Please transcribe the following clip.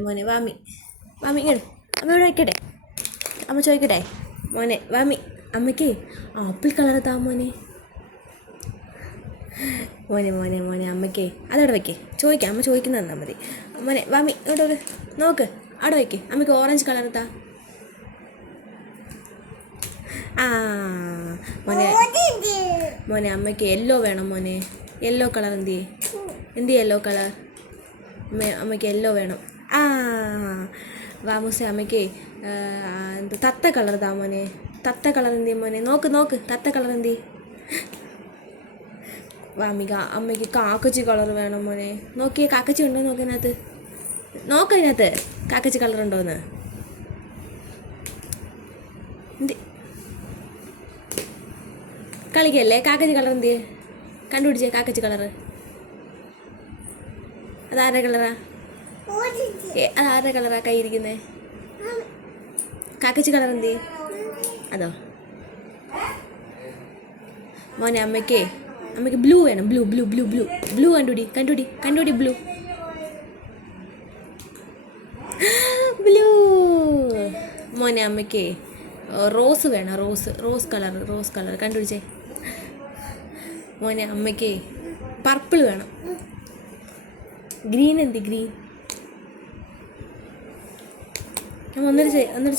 മോനെ വാമി വാമി ഇങ്ങോട്ട് അമ്മയോട് വയ്ക്കട്ടെ, അമ്മ ചോദിക്കട്ടെ. മോനെ വാമി, അമ്മയ്ക്ക് ആപ്പിൾ കളർ താ മോനെ. മോനെ മോനെ മോനെ അമ്മയ്ക്ക് അതവിടെ വയ്ക്കേ, ചോദിക്കാം, അമ്മ ചോദിക്കുന്നത് തന്നാൽ മതി. മോനെ വാമി ഇങ്ങോട്ട് നോക്ക്, അവിടെ വയ്ക്കേ, അമ്മയ്ക്ക് ഓറഞ്ച് കളർ താ. ആ മോനെ മോനെ അമ്മയ്ക്ക് യെല്ലോ വേണം മോനെ. യെല്ലോ കളർ എന്തി യെല്ലോ കളർ അമ്മയ്ക്ക് യെല്ലോ വേണം. ആ വാമൂസെ അമ്മയ്ക്ക് തത്ത കളർ താ മോനെ. തത്ത കളർ മോനെ, നോക്ക് നോക്ക്, തത്ത കളർ വാമിക അമ്മയ്ക്ക് കാക്കച്ചി കളർ വേണം മോനെ. നോക്കിയേ, കാക്കച്ചി ഉണ്ടോ നോക്കതിനകത്ത്, നോക്കതിനകത്ത് കാക്കച്ചി കളർ ഉണ്ടോയെന്ന്. കളിക്കല്ലേ, കാക്കച്ചി കളർ കണ്ടുപിടിച്ചേ. കാക്കച്ചി കളറ് അതാരുടെ കളറാ? അതാരുടെ കളറാ കൈ ഇരിക്കുന്നേ? കാക്കച്ചി കളർ അതോ മോനെ അമ്മയ്ക്ക് ബ്ലൂ വേണം. Blue blue blue blue blue കണ്ടുപിടി ബ്ലൂ ബ്ലൂ. മോനെ അമ്മയ്ക്ക് റോസ് വേണം. റോസ് കളർ കണ്ടുപിടിച്ചേ. മോനെ അമ്മയ്ക്ക് പർപ്പിൾ വേണം. Green green. ഒന്നിട്ട്